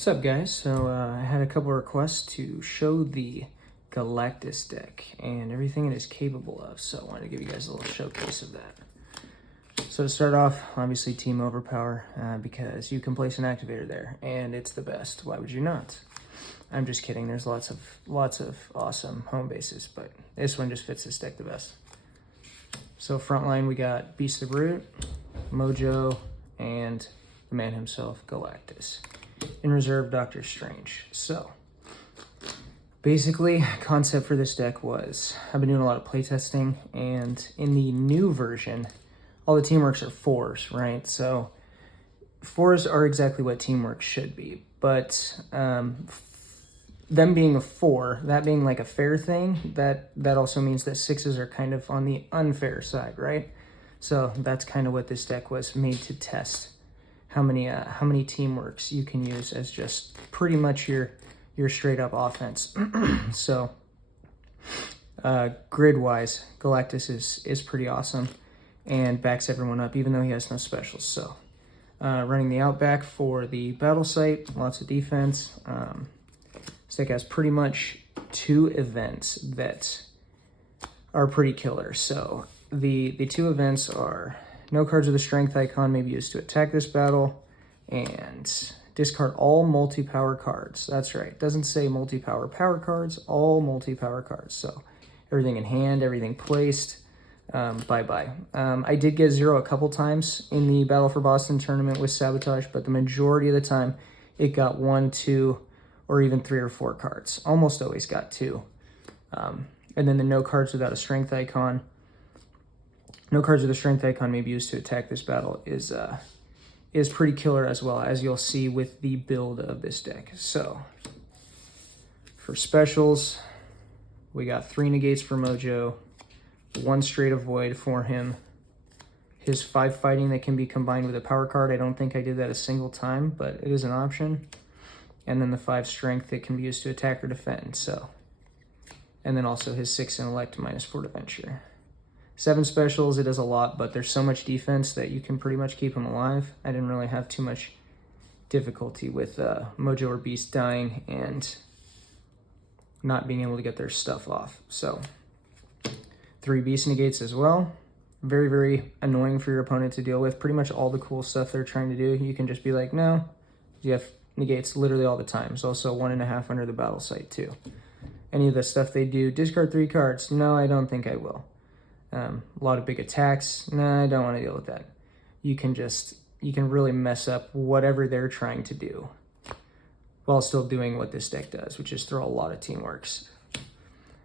What's up, guys? So I had a couple requests to show the Galactus deck and everything it is capable of, so I wanted to give you guys a little showcase of that. So to start off, obviously Team Overpower, because you can place an activator there, and it's the best. Why would you not? I'm just kidding. There's lots of awesome home bases, but this one just fits this deck the best. So frontline, we got Beast the Brute, Mojo, and the man himself, Galactus. In reserve, Doctor Strange. So basically, concept for this deck was, I've been doing a lot of playtesting, and in the new version, all the teamworks are 4s, right? So 4s are exactly what teamwork should be, but them being a 4, that being like a fair thing, that also means that 6s are kind of on the unfair side, right? So that's kind of what this deck was made to test. How many teamworks you can use as just pretty much your straight up offense. So grid wise, Galactus is pretty awesome and backs everyone up even though he has no specials. So running the Outback for the battle site, lots of defense. This deck has pretty much 2 events that are pretty killer. So the 2 events are no cards with a strength icon may be used to attack this battle, and discard all multi-power cards. That's right. It doesn't say multi-power power cards, all multi-power cards. So everything in hand, everything placed, bye-bye. I did get 0 a couple times in the Battle for Boston tournament with Sabotage, but the majority of the time it got 1, 2, or even 3 or 4 cards. Almost always got 2. And then the no cards without a strength icon. No cards with a strength icon may be used to attack this battle is pretty killer as well, as you'll see with the build of this deck. So for specials, we got 3 negates for Mojo, 1 straight avoid for him, his 5 fighting that can be combined with a power card. I don't think I did that a single time, but it is an option. And then the 5 strength that can be used to attack or defend. So, and then also his 6 intellect -4 to venture. 7 specials, it does a lot, but there's so much defense that you can pretty much keep him alive. I didn't really have too much difficulty with Mojo or Beast dying and not being able to get their stuff off. So 3 Beast negates as well. Very, very annoying for your opponent to deal with. Pretty much all the cool stuff they're trying to do, you can just be like, no. You have negates literally all the time. There's also 1.5 under the battle site too. Any of the stuff they do, discard 3 cards. No, I don't think I will. A lot of big attacks. Nah, I don't want to deal with that. You can really mess up whatever they're trying to do while still doing what this deck does, which is throw a lot of teamworks.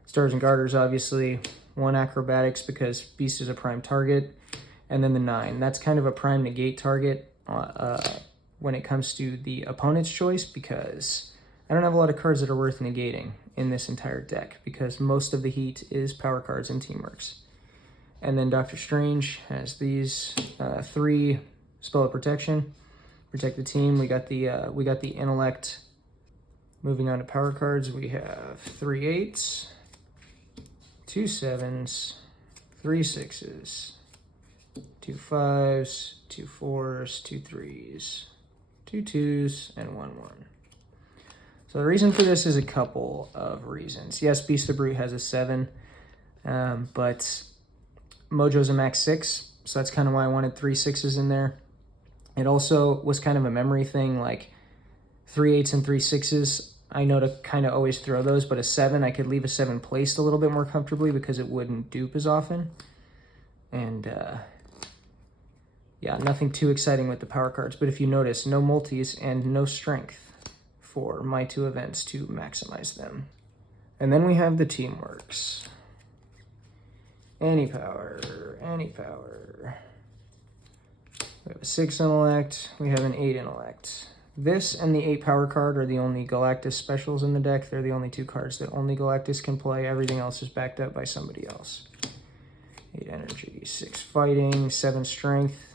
Stars and Garters, obviously. 1 acrobatics because Beast is a prime target. And then the 9. That's kind of a prime negate target when it comes to the opponent's choice, because I don't have a lot of cards that are worth negating in this entire deck because most of the heat is power cards and teamworks. And then Doctor Strange has these 3 spell of protection, protect the team. We got the intellect. Moving on to power cards, we have 3 8s, 2 7s, 3 6s, 2 5s, 2 4s, 2 3s, 2 2s, and 1 1. So the reason for this is a couple of reasons. Yes, Beast the Brute has a 7, but Mojo's a max 6, so that's kind of why I wanted 3 6s in there. It also was kind of a memory thing, like 3 8s and 3 6s. I know to kind of always throw those, but a 7, I could leave a 7 placed a little bit more comfortably because it wouldn't dupe as often. And yeah, nothing too exciting with the power cards, but if you notice, no multis and no strength for my 2 events to maximize them. And then we have the teamworks. Any power. We have a 6 intellect, we have an 8 intellect. This and the 8 power card are the only Galactus specials in the deck. They're the only 2 cards that only Galactus can play. Everything else is backed up by somebody else. 8 energy, 6 fighting, 7 strength,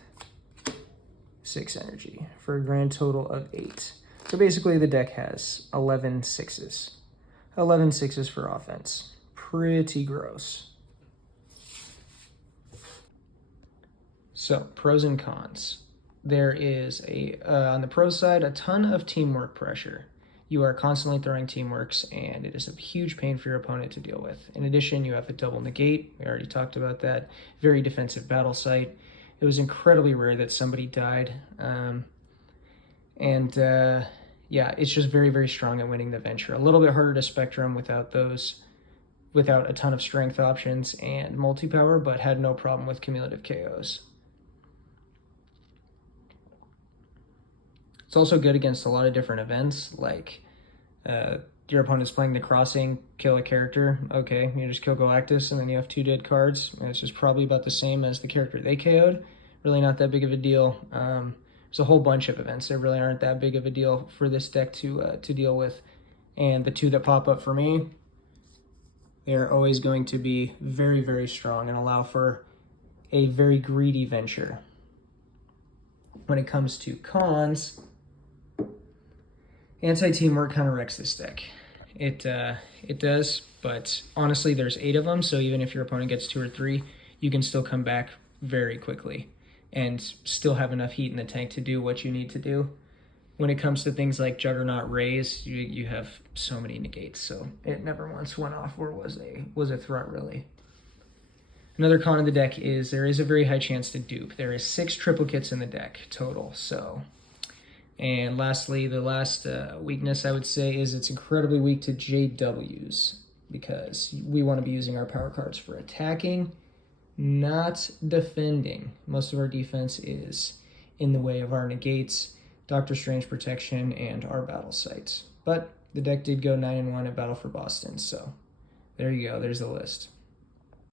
6 energy, for a grand total of 8. So basically the deck has 11 6s. 11 6s for offense. Pretty gross. So, pros and cons. there is on the pro side, a ton of teamwork pressure. You are constantly throwing teamworks, and it is a huge pain for your opponent to deal with. In addition, you have a double negate. We already talked about that. Very defensive battle site. It was incredibly rare that somebody died. Yeah, it's just very, very strong at winning the venture. A little bit harder to spectrum without a ton of strength options and multi-power, but had no problem with cumulative KOs. It's also good against a lot of different events, like your opponent's playing the crossing, kill a character, okay, you just kill Galactus, and then you have 2 dead cards, and it's just probably about the same as the character they KO'd. Really not that big of a deal. There's a whole bunch of events that really aren't that big of a deal for this deck to deal with. And the 2 that pop up for me, they're always going to be very, very strong and allow for a very greedy venture. When it comes to cons, anti-teamwork kind of wrecks this deck. It does, but honestly, there's 8 of them, so even if your opponent gets 2 or 3, you can still come back very quickly and still have enough heat in the tank to do what you need to do. When it comes to things like Juggernaut Raise, you have so many negates, so it never once went off or was a threat, really. Another con of the deck is there is a very high chance to dupe. There is 6 triplicates in the deck total, so. And lastly, the last weakness I would say is it's incredibly weak to JWs, because we want to be using our power cards for attacking, not defending. Most of our defense is in the way of our negates, Doctor Strange protection, and our battle sites. But the deck did go 9-1 at Battle for Boston, so there you go. There's the list.